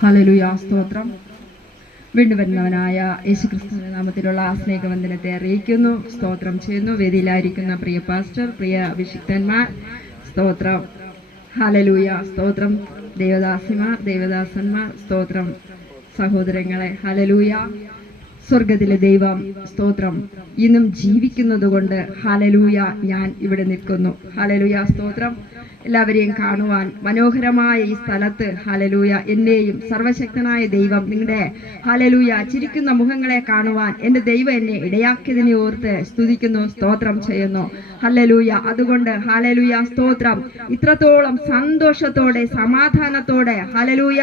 Hallelujah, സ്തോത്രം. വീണ്ടും വരുന്നവനായ യേശുക്രിസ്തുവിന്റെ നാമത്തിലുള്ള സ്നേഹവന്ദനത്തെ അറിയിക്കുന്നു. സ്തോത്രം ചെയ്യുന്നു. വേദിയിലായിരിക്കുന്ന പ്രിയ പാസ്റ്റർ, പ്രിയ അഭിഷിക്തന്മാർ, സ്തോത്രം. ഹല്ലേലൂയ, സ്തോത്രം. ദേവദാസിമാർ, ദേവദാസന്മാർ, സ്തോത്രം. സഹോദരങ്ങളെ, ഹല്ലേലൂയ. സ്വർഗത്തിലെ ദൈവം, സ്തോത്രം, ഇന്നും ജീവിക്കുന്നത് കൊണ്ട് ഹല്ലേലൂയ ഞാൻ ഇവിടെ നിൽക്കുന്നു. ഹല്ലേലൂയ, സ്തോത്രം. എല്ലാവരെയും കാണുവാൻ മനോഹരമായ ഈ സ്ഥലത്ത് ഹല്ലേലൂയ എന്നെയും സർവശക്തനായ ദൈവം നിങ്ങളുടെ ഹല്ലേലൂയ ചിരിക്കുന്ന മുഖങ്ങളെ കാണുവാൻ എൻ്റെ ദൈവം എന്നെ ഇടയാക്കിയതിനെ ഓർത്ത് സ്തുതിക്കുന്നു, സ്തോത്രം ചെയ്യുന്നു. ഹല്ലേലൂയ. അതുകൊണ്ട് ഹല്ലേലൂയ, സ്തോത്രം. ഇത്രത്തോളം സന്തോഷത്തോടെ സമാധാനത്തോടെ ഹല്ലേലൂയ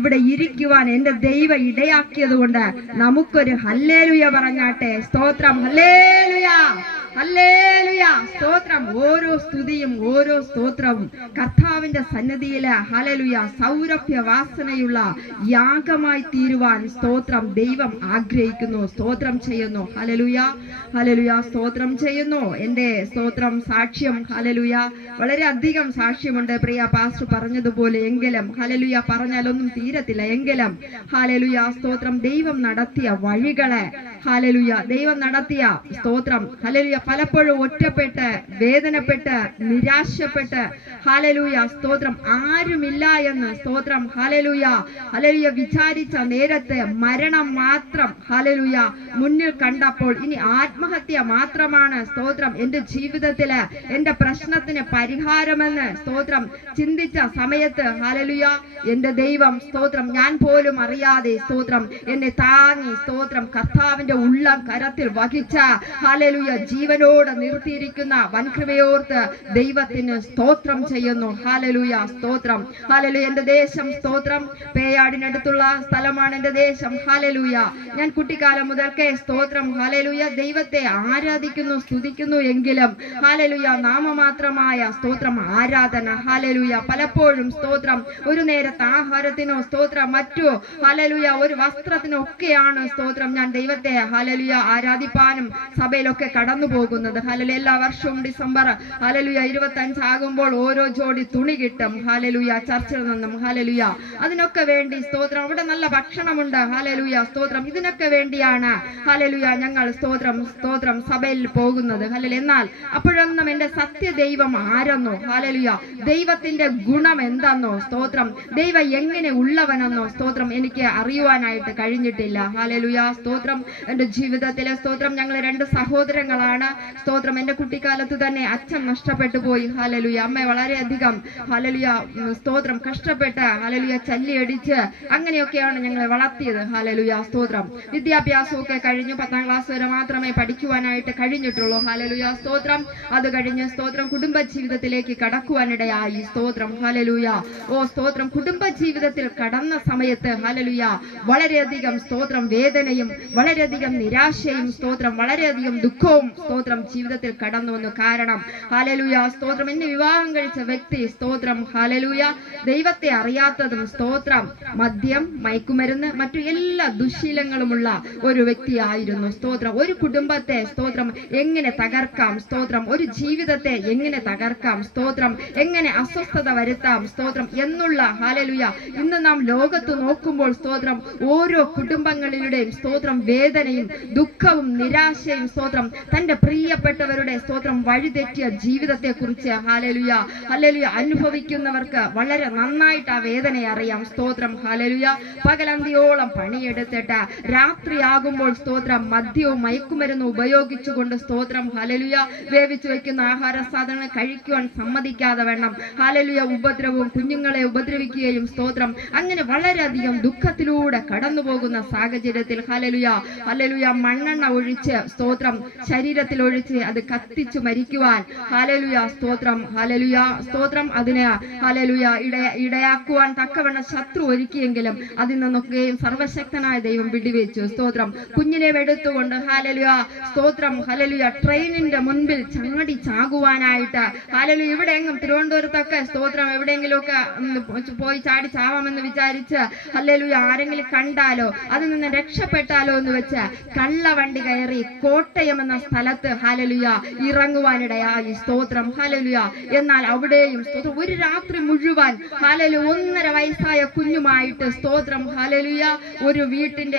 ഇവിടെ ഇരിക്കുവാൻ എൻ്റെ ദൈവം ഇടയാക്കിയത് കൊണ്ട് നമുക്കൊരു ഹല്ലേലൂയ പറഞ്ഞാട്ടെ. സ്തോത്രം. ഹല്ലേലൂയ, ഹല്ലേലൂയ, സ്തോത്രം. ഓരോ സ്തുതിയും ഓരോ സ്തോത്രവും കർത്താവിന്റെ സന്നിധിയില് ഹല്ലേലൂയ സൗരഭ്യ വാസനയുള്ള യാഗമായി തീരുവാൻ സ്തോത്രം ദൈവം ആഗ്രഹിക്കുന്നു. സ്തോത്രം ചെയ്യുന്നു. ഹല്ലേലൂയ, ഹല്ലേലൂയ, സ്തോത്രം ചെയ്യുന്നു. എൻ്റെ സ്തോത്രം സാക്ഷ്യം ഹല്ലേലൂയ വളരെ അധികം സാക്ഷ്യമുണ്ട്. പ്രിയ പാസ്റ്റർ പറഞ്ഞതുപോലെ എങ്കിലും ഹല്ലേലൂയ പറഞ്ഞാലൊന്നും തീരത്തില്ല. എങ്കിലും ഹല്ലേലൂയ, സ്തോത്രം, ദൈവം നടത്തിയ വഴികളെ ഹല്ലേലൂയ ദൈവം നടത്തിയ സ്തോത്രം ഹല്ലേലൂയ പലപ്പോഴും ഒറ്റപ്പെട്ട് വേദനപ്പെട്ട് നിരാശപ്പെട്ട് ഹല്ലേലൂയ സ്തോത്രം ആരുമില്ല എന്ന് സ്തോത്രം ഹല്ലേലൂയ ഹല്ലേലൂയ വിചാരിച്ച നേരത്ത് മരണം മാത്രം ഹല്ലേലൂയ മുന്നിൽ കണ്ടപ്പോൾ ഇനി ആത്മഹത്യ മാത്രമാണ് സ്തോത്രം എൻ്റെ ജീവിതത്തില് എൻ്റെ പ്രശ്നത്തിന് പരിഹാരമെന്ന് സ്തോത്രം ചിന്തിച്ച സമയത്ത് ഹല്ലേലൂയ എൻ്റെ ദൈവം സ്തോത്രം ഞാൻ പോലും അറിയാതെ സ്തോത്രം എന്നെ താങ്ങി സ്തോത്രം കർത്താവിന്റെ ഉള്ളം കരത്തിൽ വഹിച്ച ഹല്ലേലൂയ ജീവനോട് നിർത്തിയിരിക്കുന്ന വൻകൃപയോർത്ത് ദൈവത്തിന് സ്തോത്രം ചെയ്യുന്നു. ഹല്ലേലൂയ, സ്തോത്രം. ഹല്ലേലൂയ. എൻ്റെ ദേശം സ്തോത്രം പേയാടിനടുത്തുള്ള സ്ഥലമാണ് എൻ്റെ ദേശം. ഹല്ലേലൂയ. ഞാൻ കുട്ടിക്കാലം മുതൽക്കേ സ്തോത്രം ഹല്ലേലൂയ ദൈവത്തെ ആരാധിക്കുന്നു സ്തുതിക്കുന്നു എങ്കിലും ഹല്ലേലൂയ നാമമാത്രമായ സ്തോത്രം ആരാധന ഹല്ലേലൂയ പലപ്പോഴും സ്തോത്രം ഒരു നേരത്തെ ആഹാരത്തിനോ സ്തോത്രം മറ്റു ഹല്ലേലൂയ ഒരു വസ്ത്രത്തിനൊക്കെയാണ് സ്തോത്രം ഞാൻ ദൈവത്തെ ഹല്ലേലൂയ ആരാധിപ്പാനും സഭയിലൊക്കെ കടന്നു പോകുന്നത്. ഹല്ലേലൂയ. എല്ലാ വർഷവും ഡിസംബർ ഹല്ലേലൂയ 25 ആകുമ്പോൾ ഓരോ ജോഡി തുണി കിട്ടും ഹല്ലേലൂയ ചർച്ചിൽ നിന്നും. ഹല്ലേലൂയ. അതിനൊക്കെ വേണ്ടി സ്തോത്രം അവിടെ നല്ല ഭക്ഷണമുണ്ട്. ഹല്ലേലൂയ, സ്തോത്രം. ഇതിനൊക്കെ വേണ്ടിയാണ് ഹല്ലേലൂയ ഞങ്ങൾ സ്തോത്രം സഭയിൽ പോകുന്നത്. ഹല്ലേലൂയ. എന്നാൽ അപ്പോഴൊന്നും എൻ്റെ സത്യ ദൈവം ആരെന്നോ ഹല്ലേലൂയ ദൈവത്തിന്റെ ഗുണം എന്താന്നോ സ്തോത്രം ദൈവം എങ്ങനെ ഉള്ളവനെന്നോ സ്തോത്രം എനിക്ക് അറിയുവാനായിട്ട് കഴിഞ്ഞിട്ടില്ല. ഹല്ലേലൂയ, സ്തോത്രം. എൻ്റെ ജീവിതത്തിലെ സ്തോത്രം ഞങ്ങൾ 2 സഹോദരങ്ങളാണ്. സ്തോത്രം എൻ്റെ കുട്ടിക്കാലത്ത് തന്നെ അച്ഛൻ നഷ്ടപ്പെട്ടു പോയി. ഹല്ലേലൂയ. അമ്മ വളരെയധികം ഹല്ലേലൂയ സ്തോത്രം കഷ്ടപ്പെട്ട് ഹല്ലേലൂയ ചല്ലിയടിച്ച് അങ്ങനെയൊക്കെയാണ് ഞങ്ങളെ വളർത്തിയത്. ഹല്ലേലൂയ, സ്തോത്രം. വിദ്യാഭ്യാസമൊക്കെ കഴിഞ്ഞു 10ാം ക്ലാസ് വരെ മാത്രമേ പഠിക്കുവാനായിട്ട് കഴിഞ്ഞിട്ടുള്ളൂ. ഹല്ലേലൂയ, സ്തോത്രം. അത് കഴിഞ്ഞ് സ്തോത്രം കുടുംബ ജീവിതത്തിലേക്ക് കടക്കുവാനിടയായി. സ്തോത്രം. ഹല്ലേലൂയ. ഓ സ്തോത്രം കുടുംബ ജീവിതത്തിൽ കടന്ന സമയത്ത് ഹല്ലേലൂയ വളരെയധികം സ്തോത്രം വേദനയും വളരെയധികം നിരാശയും സ്തോത്രം വളരെയധികം ദുഃഖവും സ്തോത്രം ജീവിതത്തിൽ കടന്നു വന്നു. കാരണം ഹല്ലേലൂയ, സ്തോത്രം എന്നെ വിവാഹം കഴിച്ച വ്യക്തി സ്തോത്രം ഹല്ലേലൂയ ദൈവത്തെ അറിയാത്തതും സ്തോത്രം മദ്യം മയക്കുമരുന്ന് മറ്റു എല്ലാ ദുശീലങ്ങളുമുള്ള ഒരു വ്യക്തിയായിരുന്നു. സ്തോത്രം ഒരു കുടുംബത്തെ സ്തോത്രം എങ്ങനെ തകർക്കാം സ്തോത്രം ഒരു ജീവിതത്തെ എങ്ങനെ തകർക്കാം സ്തോത്രം എങ്ങനെ അസ്വസ്ഥത വരുത്താം സ്തോത്രം എന്നുള്ള ഹല്ലേലൂയ ഇന്ന് നാം ലോകത്ത് നോക്കുമ്പോൾ സ്തോത്രം ഓരോ കുടുംബങ്ങളിലുടെയും സ്തോത്രം വേദനയും ദുഃഖവും നിരാശയും സ്തോത്രം തന്റെ പ്രിയപ്പെട്ടവരുടെ സ്തോത്രം വഴിതെറ്റിയ ജീവിതത്തെ കുറിച്ച് ഹല്ലേലൂയ ഹല്ലേലൂയ അനുഭവിക്കുന്നവർക്ക് വളരെ നന്നായിട്ട് ആ വേദന അറിയാം. സ്തോത്രം ഹല്ലേലൂയ പകലന്തിയോളം പണിയെടുത്തിട്ട് രാത്രിയാകുമ്പോൾ സ്തോത്രം മദ്യവും മയക്കുമരുന്നും ഉപയോഗിച്ചുകൊണ്ട് സ്തോത്രം ഹല്ലേലൂയ വേവിച്ചു വെക്കുന്ന ആഹാര സാധനങ്ങൾ കഴിക്കുവാൻ സമ്മതിക്കാതെ വേണം ഹല്ലേലൂയ ഉപദ്രവവും കുഞ്ഞുങ്ങളെ ഉപദ്രവിക്കുകയും സ്തോത്രം അങ്ങനെ വളരെയധികം ദുഃഖത്തിലൂടെ കടന്നു പോകുന്ന സാഹചര്യത്തിൽ ഹല്ലേലൂയ ഹല്ലേലൂയ മണ്ണെണ്ണ ഒഴിച്ച് സ്തോത്രം ശരീരത്തിൽ ഒഴിച്ച് അത് കത്തിച്ചു മരിക്കുവാൻ ഹല്ലേലൂയ സ്തോത്രം ഹല്ലേലൂയ സ്തോത്രം അതിന് ഹല്ലേലൂയ ഇടയാക്കുവാൻ തക്കവണ്ണം ശത്രു ഒരുക്കിയെങ്കിലും അതിൽ നിന്നൊക്കെയും സർവശക്തനായ ദൈവം വിടിവെച്ചു. സ്തോത്രം കുഞ്ഞിനെ എടുത്തുകൊണ്ട് ഹല്ലേലൂയ സ്തോത്രം ഹല്ലേലൂയ ട്രെയിനിന്റെ മുൻപിൽ ചാടി ചാകുവാനായിട്ട് ഹല്ലേലൂയ ഇവിടെ എങ്ങും തിരുവനന്തപുരത്തൊക്കെ സ്തോത്രം എവിടെയെങ്കിലുമൊക്കെ പോയി ചാടി ചാവാമെന്ന് വിചാരിച്ച് ഹല്ലേലൂയ ആരെങ്കിലും കണ്ടാലോ അതിൽ നിന്ന് രക്ഷപ്പെട്ടാലോ എന്ന് വെച്ച് കള്ളവണ്ടി കയറി കോട്ടയം എന്ന സ്ഥലത്ത് അകത്ത് ഹല്ലേലൂയ ഇറങ്ങുവാനിടയായി. സ്തോത്രം ഹല്ലേലൂയ. എന്നാൽ അവിടെയും സ്തോത്രം ഒരു രാത്രി മുഴുവൻ ഹല്ലേലൂയ 1.5 വയസ്സായ കുഞ്ഞുമായിട്ട് സ്തോത്രം ഹല്ലേലൂയ ഒരു വീട്ടിന്റെ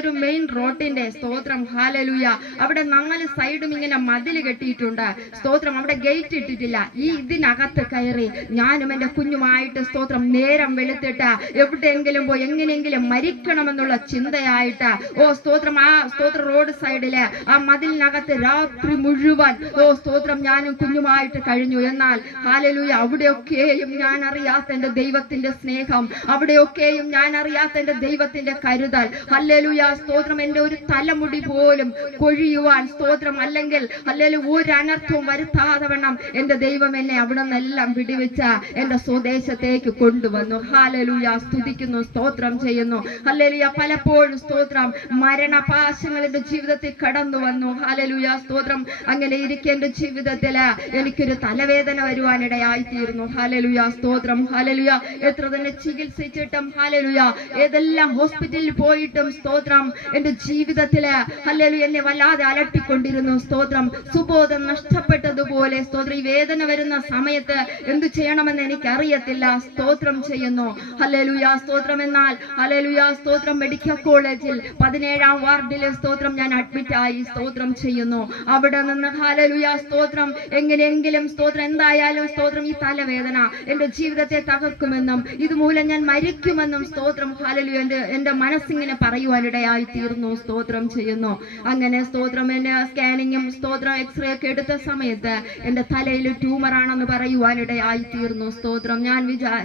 ഒരു മെയിൻ റോഡിന്റെ സ്തോത്രം ഹല്ലേലൂയ അവിടെ 4 സൈഡും ഇങ്ങനെ മതിൽ കെട്ടിയിട്ടുണ്ട്. സ്തോത്രം അവിടെ ഗേറ്റ് ഇട്ടിട്ടില്ല. ഇതിനകത്ത് കയറി ഞാനും എന്റെ കുഞ്ഞുമായിട്ട് സ്തോത്രം നേരം വെളുത്തിട്ട് എവിടെയെങ്കിലും പോയി എങ്ങനെയെങ്കിലും മരിക്കണമെന്നുള്ള ചിന്തയായിട്ട് സ്തോത്രം റോഡ് സൈഡില് ആ മതിലിനകത്ത് രാത്രി മുഴുവൻ സ്തോത്രം ഞാനും കുഞ്ഞുമായിട്ട് കഴിഞ്ഞു. എന്നാൽ ഹല്ലേലൂയ അവിടെയൊക്കെയും ഞാൻ അറിയാത്ത എന്റെ ദൈവത്തിന്റെ സ്നേഹം, അവിടെയൊക്കെയും ഞാൻ അറിയാത്ത എന്റെ ദൈവത്തിന്റെ കരുതൽ ഹല്ലേലൂയ. സ്തോത്രം എന്റെ ഒരു തലമുടി പോലും കൊഴിയുവാൻ സ്തോത്രം അല്ലെങ്കിൽ ഹല്ലേലൂയ ഒരു അനർത്ഥവും വരുത്താതെ വണ്ണം എന്റെ ദൈവം എന്നെ അവിടെ നിന്നെല്ലാം വിടുവിച്ച എന്റെ സ്വദേശത്തേക്ക് കൊണ്ടുവന്നു. ഹല്ലേലൂയ. സ്തുതിക്കുന്നു, സ്തോത്രം ചെയ്യുന്നു. ഹല്ലേലൂയ. പലപ്പോഴും സ്തോത്രം മരണപാശങ്ങൾ എന്റെ ജീവിതത്തിൽ കടന്നു വന്നു. ഹല്ലേലൂയ. സ്തോത്രം അങ്ങനെ ഇരിക്കെ എന്റെ ജീവിതത്തില് എനിക്കൊരു തലവേദന വരുവാനിടയായി തീർന്നു. ഹല്ലേലൂയ. സ്തോത്രം ഹല്ലേലൂയ. എത്ര തന്നെ ചികിത്സിച്ചിട്ടും ഹല്ലേലൂയ ഏതെല്ലാം ഹോസ്പിറ്റലിൽ പോയിട്ടും സ്തോത്രം എന്റെ ജീവിതത്തില് ഹല്ലേലൂയ എന്നെ വല്ലാതെ അലട്ടിക്കൊണ്ടിരുന്നു. സ്തോത്രം സുബോധം നഷ്ടപ്പെട്ടതുപോലെ സ്തോത്രം ഈ വേദന വരുന്ന സമയത്ത് എന്തു ചെയ്യണമെന്ന് എനിക്കറിയത്തില്ല. സ്തോത്രം ചെയ്യുന്നു. ഹല്ലേലൂയ. സ്തോത്രം. എന്നാൽ ഹല്ലേലൂയ സ്തോത്രം മെഡിക്കൽ കോളേജിൽ 17ാം വാർഡിലെ സ്തോത്രം ഞാൻ അഡ്മിറ്റ് ആയി. സ്തോത്രം ചെയ്യുന്നു. അവിടെ നിന്ന് ഹല്ലേലൂയ സ്തോത്രം എങ്ങനെയെങ്കിലും സ്തോത്രം എന്തായാലും സ്തോത്രം ഈ തലവേദന എന്റെ ജീവിതത്തെ തകർക്കുമെന്നും ഇതുമൂലം ഞാൻ മരിക്കുമെന്നും സ്തോത്രം ഹല്ലേലൂയ എന്റെ മനസ്സിങ്ങനെ പറയുവാനിടയായി തീർന്നു. സ്തോത്രം ചെയ്യുന്നു. അങ്ങനെ സ്തോത്രം എന്നെ സ്കാനിങ്ങും സ്തോത്രം എക്സ്റേ ഒക്കെ എടുത്ത സമയത്ത് എന്റെ തലയിൽ ട്യൂമർ ആണെന്ന് പറയുവാനിടയായി തീർന്നു. സ്തോത്രം.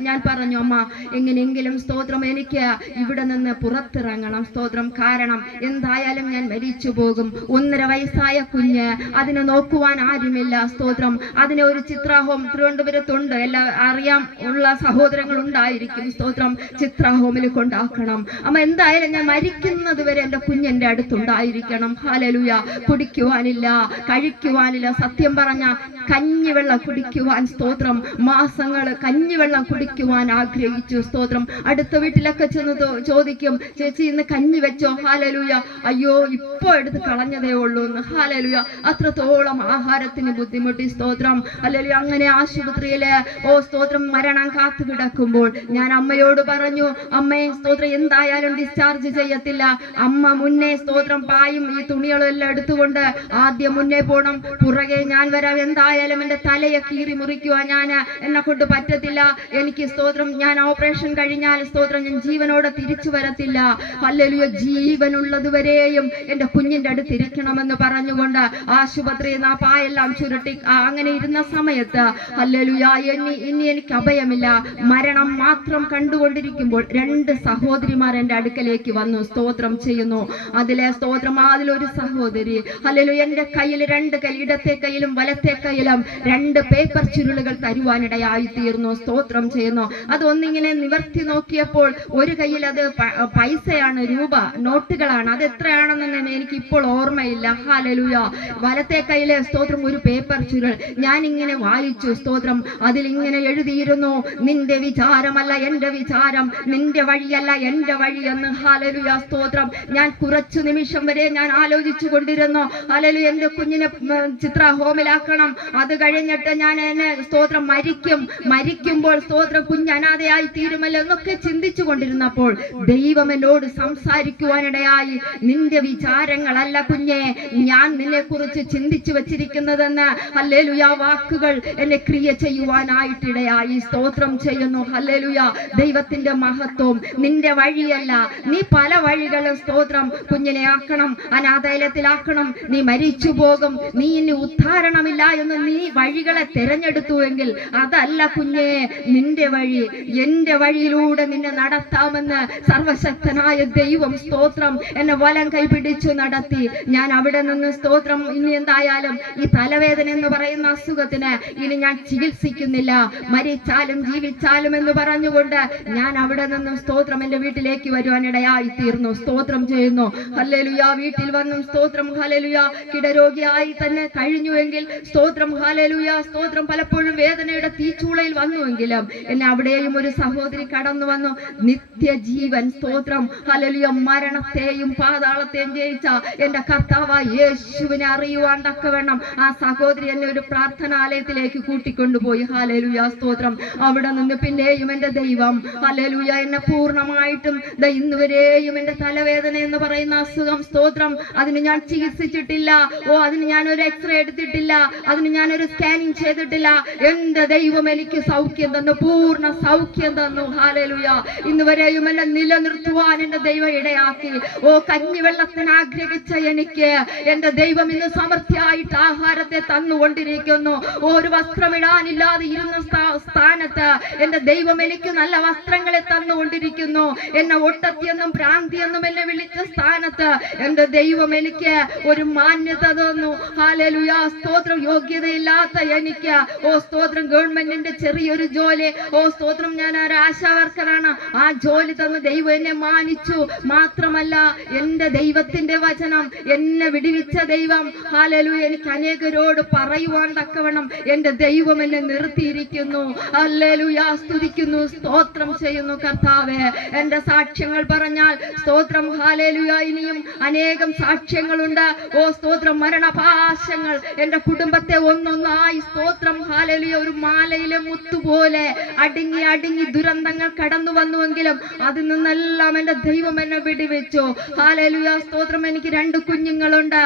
ഞാൻ പറഞ്ഞു അമ്മ എങ്ങനെയെങ്കിലും സ്തോത്രം എനിക്ക് ഇവിടെ നിന്ന് പുറത്തിറങ്ങണം. സ്തോത്രം. കാരണം എന്തായാലും ഞാൻ മരിച്ചു പോകും. 1.5 വയസ്സായ കുഞ്ഞ്, അതിനെ നോക്കുവാൻ ആരുമില്ല. സ്തോത്രം. അതിനെ ഒരു ചിത്ര ഹോം തിരുവനന്തപുരത്തുണ്ട്, എല്ലാം അറിയാം, ഉള്ള സഹോദരങ്ങൾ ഉണ്ടായിരിക്കും. സ്തോത്രം. ചിത്ര ഹോമിൽ കൊണ്ടാക്കണം. അമ്മ എന്തായാലും ഞാൻ മരിക്കുന്നത് വരെ എന്റെ കുഞ്ഞെന്റെ അടുത്തുണ്ടായിരിക്കണം. ഹല്ലേലൂയ. കുടിക്കുവാനില്ല, കഴിക്കുവാനില്ല. സത്യം പറഞ്ഞ കഞ്ഞിവെള്ളം കുടിക്കുവാൻ സ്തോത്രം മാസങ്ങൾ കഞ്ഞിവെള്ളം കുടിക്കുവാൻ ആഗ്രഹിച്ചു. സ്തോത്രം. അടുത്ത വീട്ടിലൊക്കെ ചെന്ന് ചോദിക്കും, ചേച്ചി ഇന്ന് കഞ്ഞി വെച്ചോ? ഹല്ലേലൂയ. അയ്യോ ഇപ്പൊ എടുത്ത് കളഞ്ഞതേ ഉള്ളൂ എന്ന്. ഹല്ലേലൂയ. അത്രത്തോളം ആഹാരത്തിന് ബുദ്ധിമുട്ടി. സ്തോത്രം. ഹല്ലേലൂയ. അങ്ങനെ ആശുപത്രിയില് സ്തോത്രം മരണം കാത്തു കിടക്കുമ്പോൾ ഞാൻ അമ്മയോട് പറഞ്ഞു, അമ്മേ സ്തോത്രം എന്തായാലും ഡിസ്ചാർജ് ചെയ്യത്തില്ല. അമ്മ മുന്നേ സ്തോത്രം പായും ഈ തുണികളും എല്ലാം എടുത്തുകൊണ്ട് ആദ്യം മുന്നേ പോണം, പുറകെ ഞാൻ വരാം. എന്തായാലും എന്റെ തലയെ കീറി മുറിക്കുവാൻ എന്നെ കൊണ്ട് പറ്റത്തില്ല. എനിക്ക് സ്തോത്രം ഞാൻ ഓപ്പറേഷൻ കഴിഞ്ഞാൽ സ്തോത്രം ഞാൻ ജീവനോടെ തിരിച്ചു വരത്തില്ല. ഹല്ലേലൂയ. ജീവനുള്ളതുവരെയും എന്റെ കുഞ്ഞിന്റെ അടുത്ത് ഇരിക്കണമെന്ന് പറഞ്ഞുകൊണ്ട് ആശുപത്രിയിൽ നിന്ന് ആ പായെല്ലാം ചുരുട്ടി അങ്ങനെ ഇരുന്ന സമയത്ത് ഹല്ലേലൂയ ഇനി എനിക്ക് അഭയമില്ല. മരണം മാത്രം കണ്ടുകൊണ്ടിരിക്കുമ്പോൾ 2 സഹോദരിമാർ എന്റെ അടുക്കലേക്ക് വന്നു. സ്തോത്രം ചെയ്യുന്നു. അതിലൊരു സഹോദരി ഹല്ലേലൂയ എന്റെ കയ്യിൽ 2 കൈ, ഇടത്തെ കൈയിലും വലത്തെ കൈയിലും 2 പേപ്പർ ചുരുളുകൾ തരുവാനിടയായി തീർന്നു. സ്തോത്രം ചെയ്യുന്നു. അതൊന്നിങ്ങനെ നിവർത്തി നോക്കിയപ്പോൾ ഒരു കയ്യിൽ അത് പൈസയാണ്, രൂപ നോട്ടുകളാണ്. അത് എത്രയാണെന്ന് എനിക്ക് ഇപ്പോൾ ഓർമ്മയില്ല. ഹല്ലേലൂയ. വലത്തെ കയ്യിലെ സ്തോത്രം ഒരു പേപ്പർ ചുരുൾ ഞാൻ ഇങ്ങനെ വായിച്ചു. സ്തോത്രം. അതിലിങ്ങനെ എഴുതിയിരുന്നു, നിന്റെ വിചാരമല്ല എന്റെ വിചാരം, നിന്റെ വഴിയല്ല എന്റെ വഴി എന്ന്. ഹല്ലേലൂയ. സ്തോത്രം. ഞാൻ കുറച്ചു നിമിഷം വരെ ഞാൻ ആലോചിച്ചു കൊണ്ടിരുന്നു. ഹല്ലേലൂയ. എന്റെ കുഞ്ഞിനെ ചിത്ര ഹോമിലാക്കണം, അത് കഴിഞ്ഞിട്ട് ഞാൻ എന്നെ സ്തോത്രം മരിക്കുമ്പോൾ സ്തോത്രം കുഞ്ഞ് അനാഥയായി തീരുമല്ലോ എന്നൊക്കെ ചിന്തിച്ചു കൊണ്ടിരുന്നപ്പോൾ ദൈവം എന്നോട് സംസാരിക്കുവാനിടയായി, നിന്റെ വിചാരങ്ങളല്ല കുഞ്ഞെ ഞാൻ നിന്നെ കുറിച്ച് ചിന്തിച്ചു വെച്ചിരിക്കുന്നതെന്ന്. ഹല്ലേലൂയ. വാക്കുകൾ എന്നെ ക്രിയ ചെയ്യുവാനായിട്ടിടയായി. സ്തോത്രം ചെയ്യുന്നു. ഹല്ലേലൂയ. ദൈവത്തിന്റെ മഹത്വം. നിന്റെ വഴിയല്ല, നീ പല വഴികളും സ്തോത്രം കുഞ്ഞിനെ ആക്കണം, അനാഥാലയത്തിലാക്കണം, നീ മരിച്ചു പോകും, നീ ഇനി ഉദ്ധാരണമില്ല എന്ന് നീ വഴികളെ തിരഞ്ഞെടുത്തുവെങ്കിൽ അതല്ല കുഞ്ഞെ നിന്റെ വഴി. എന്റെ വഴിയിലൂടെ നിന്നെ നടത്താമെന്ന് സർവശക്തനായ ദൈവം സ്തോത്രം എന്നെ വലം കൈ പിടിച്ചു നടത്തി. ഞാൻ അവിടെ നിന്ന് സ്തോത്രം ഇനി എന്തായാലും ഈ തലവേദന എന്ന് പറയുന്ന അസുഖത്തിന് ഇനി ഞാൻ ചികിത്സിക്കുന്നില്ല, മരിച്ചാലും ജീവിച്ചാലും എന്ന് പറഞ്ഞുകൊണ്ട് ഞാൻ അവിടെ നിന്നും സ്തോത്രം എന്റെ വീട്ടിലേക്ക് വരുവാനിടയായി തീർന്നു. സ്തോത്രം ചെയ്യുന്നു. ഹല്ലേലൂയ. വീട്ടിൽ വന്നും സ്തോത്രം ഹല്ലേലൂയ കിടരോഗിയായി തന്നെ കഴിഞ്ഞുവെങ്കിൽ സ്തോത്രം സ്തോത്രം, ഹല്ലേലൂയ, സ്തോത്രം. പലപ്പോഴും വേദനയുടെ തീച്ചൂളയിൽ വന്നുവെങ്കിലും എന്നെ അവിടെയും ഒരു സഹോദരി കടന്നു വന്നു. നിത്യജീവൻ, സ്തോത്രം, ഹല്ലേലൂയ, മരണത്തെയും പാതാളത്തെയും ജയിച്ച എന്റെ കർത്താവായ യേശുവിനെ അറിയുവാൻ തക്കവണ്ണം ആ സഹോദരി എന്നെ ഒരു പ്രാർത്ഥനാലയത്തിലേക്ക് കൂട്ടിക്കൊണ്ടുപോയി. ഹല്ലേലൂയ, സ്തോത്രം. അവിടെ നിന്ന് പിന്നെയും എന്റെ ദൈവം, ഹല്ലേലൂയ, എന്നെ പൂർണ്ണമായിട്ടും ഇന്നുവരെയും എന്റെ തലവേദന എന്ന് പറയുന്ന അസുഖം, സ്തോത്രം, അതിന് ഞാൻ ചികിത്സിച്ചിട്ടില്ല. അതിന് ഞാൻ ഒരു എക്സ്റേ എടുത്തിട്ടില്ല, അതിന് ഞാൻ ഒരു സ്കാനിങ് ചെയ്തിട്ടില്ല. എന്റെ ദൈവം എനിക്ക് സൗഖ്യം തന്നു, പൂർണ്ണ സൗഖ്യം തന്നു. ഹല്ലേലൂയ. ഇന്നുവരെയും എന്നെ നിലനിർത്തുവാൻ എന്റെ ദൈവം ഇടയാക്കി. കഞ്ഞിവെള്ളത്തിന് ആഗ്രഹിച്ച എനിക്ക് എന്റെ ദൈവം ഇന്ന് സമൃദ്ധിയായിട്ട് ആഹാരത്തെ തന്നുകൊണ്ടിരിക്കുന്നു. ഒരു വസ്ത്രമിടാനില്ലാതെ ഇരുന്ന സ്ഥാനത്ത് എന്റെ ദൈവം എനിക്ക് നല്ല വസ്ത്രങ്ങളെ തന്നുകൊണ്ടിരിക്കുന്നു. എന്നെ ഒട്ടത്തിയെന്നും ഭ്രാന്തിയെന്നും എന്നെ വിളിച്ച സ്ഥാനത്ത് എന്റെ ദൈവം എനിക്ക് ഒരു മാന്യത തന്നു. ഹല്ലേലൂയ, സ്തോത്രം. യോഗ്യതയില്ലാത്ത എനിക്ക്, സ്തോത്രം, ഗവൺമെന്റിന്റെ ചെറിയൊരു ജോലി, സ്തോത്രം, ഞാൻ ഒരു ആശാ വർക്കറാണ്. ആ ജോലി തന്ന് ദൈവം എന്നെ മാനിച്ചു. മാത്രമല്ല എന്റെ ദൈവത്തിന്റെ വചനം, എന്നെ വിടുവിച്ച ദൈവം, ഹല്ലേലൂയ, എനിക്ക് അനേകരോട് പറയുവാൻ തക്കവണ്ണം എന്റെ ദൈവം എന്നെ നിർത്തിയിരിക്കുന്നു. ഹല്ലേലൂയ, സ്തുതിക്കുന്നു, സ്തോത്രം ചെയ്യുന്നു കർത്താവേ. എന്റെ സാക്ഷ്യങ്ങൾ പറഞ്ഞാൽ, സ്തോത്രം, ഹല്ലേലൂയ, ഇനിയും അനേകം സാക്ഷ്യങ്ങളുണ്ട്. സ്തോത്രം, മരണപാശങ്ങൾ എന്റെ കുടുംബത്തെ ഒന്നൊന്നായി, സ്തോത്രം, ഹല്ലേലൂയ, ഒരു മാലയിലെ മുത്തുപോലെ അടുങ്ങി അടുങ്ങി ദുരന്തങ്ങൾ കടന്നു വന്നുവെങ്കിലും അതിൽ നിന്നെല്ലാം എന്റെ ദൈവം എന്നെ വിടുവിച്ചു. ഹല്ലേലൂയ, സ്തോത്രം. എനിക്ക് 2 കുഞ്ഞുങ്ങളുണ്ട്.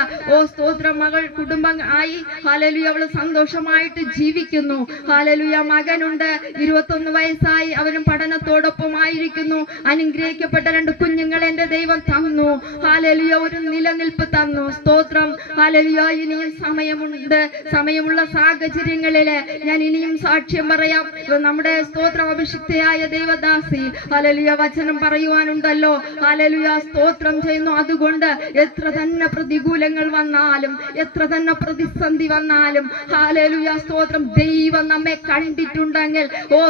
സ്തോത്രം, മകൾ കുടുംബം ആയി, ഹല്ലേലൂയ, അവള് സന്തോഷമായിട്ട് ജീവിക്കുന്നു. ഹല്ലേലൂയ, മകനുണ്ട്, 21 വയസ്സായി, അവനും പഠനത്തോടൊപ്പം ആയിരിക്കുന്നു. അനുഗ്രഹിക്കപ്പെട്ട 2 കുഞ്ഞുങ്ങളെ എന്റെ ദൈവം തന്നു. ഹല്ലേലൂയ, ഒരു നിലനിൽപ്പ് തന്നു. സ്തോത്രം, ഹല്ലേലൂയ. ഇനിയും സമയമുണ്ട്. സമയമുള്ള സാഹചര്യങ്ങളില് ഞാൻ ഇനിയും സാക്ഷ്യം പറയാം. നമ്മുടെ, സ്തോത്രം, അഭിഷിക്തയായ ദൈവദാസി, ഹല്ലേലൂയ, വചനം പറയുവാനുണ്ടല്ലോ. ഹല്ലേലൂയ, സ്തോത്രം ചെയ്യുന്നു. അതുകൊണ്ട് എത്ര തന്നെ പ്രതികൂലങ്ങൾ വന്നാലും, എത്ര തന്നെ പ്രതിസന്ധി വന്നാലും, ഹല്ലേലൂയ, സ്തോത്രം, ദൈവം നമ്മെ കണ്ടിട്ടുണ്ടെങ്കിൽ,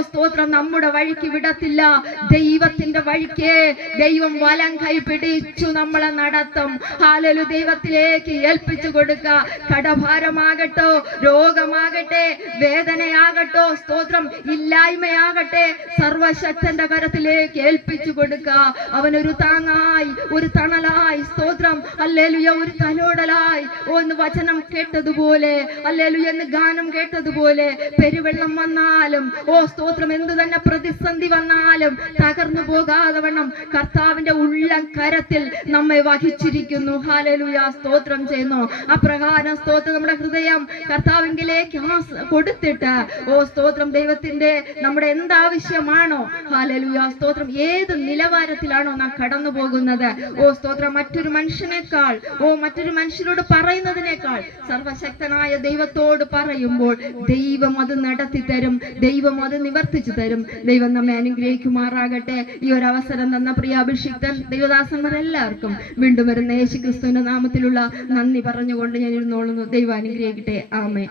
സ്തോത്രം, നമ്മുടെ വഴിക്ക് വിടത്തില്ല. ദൈവത്തിന്റെ വഴിക്ക് ദൈവം വലം കൈ പിടിച്ചു നമ്മളെ നടത്തും. ഹല്ലേലൂയ, ദൈവത്തിലേക്ക് ഏൽപ്പിച്ചു കൊടുക്കുക. കടഭാരമാകട്ടോ, രോഗമാകട്ടെ, വേദനയാകട്ടോ, സ്തോത്രം, ഇല്ലായ്മയാകട്ടെ, സർവശക്തന്റെ കരത്തിലേക്ക് ഏൽപ്പിച്ചു കൊടുക്കുക. അവനൊരു താങ്ങായി, ഒരു തണലായി, സ്തോത്രം, ഹല്ലേലൂയ, ഒരു തലോടലായി. എന്ന് വചനം കേട്ടതുപോലെ, ഹല്ലേലൂയ, എന്ന് ഗാനം കേട്ടതുപോലെ, പെരുവെള്ളം വന്നാലും, സ്തോത്രം, എന്തു തന്നെ പ്രതിസന്ധി വന്നാലും തകർന്നു പോകാതെ വണ്ണം കർത്താവിന്റെ ഉള്ളം കരത്തിൽ നമ്മെ വഹിച്ചിരിക്കുന്നു. ഹല്ലേലൂയ, സ്തോത്രം ചെയ്യുന്നു. അപ്രകാരം, സ്തോത്രം, നമ്മുടെ ഹൃദയം കർത്താവിലേക്ക് കൊടുത്തിട്ട്, സ്തോത്രം, ദൈവത്തിന്റെ നമ്മുടെ എന്താവശ്യമാണോ, ഹല്ലേലൂയ, സ്തോത്രം, ഏത് നിലവാരത്തിലാണോ നാം കടന്നു പോകുന്നത്, സ്തോത്രം, മറ്റൊരു മനുഷ്യനേക്കാൾ, മറ്റൊരു മനുഷ്യരോട് പറയുന്നതിനേക്കാൾ സർവശക്തനായ ദൈവത്തോട് പറയുമ്പോൾ ദൈവം അത് നടത്തി തരും, ദൈവം അത് നിവർത്തിച്ചു തരും. ദൈവം നമ്മെ അനുഗ്രഹിക്കുമാറാകട്ടെ. ഈ ഒരു അവസരം തന്ന പ്രിയ അഭിഷിക്തൻ ദൈവദാസന്മാരെല്ലാവർക്കും വീണ്ടും വരുന്ന യേശു ക്രിസ്തുവിന്റെ നാമത്തിലുള്ള നന്ദി പറഞ്ഞുകൊണ്ട് ഞാൻ ഇരുന്നോളുന്നു. ദൈവം അനുഗ്രഹിക്കട്ടെ. ആമേൻ.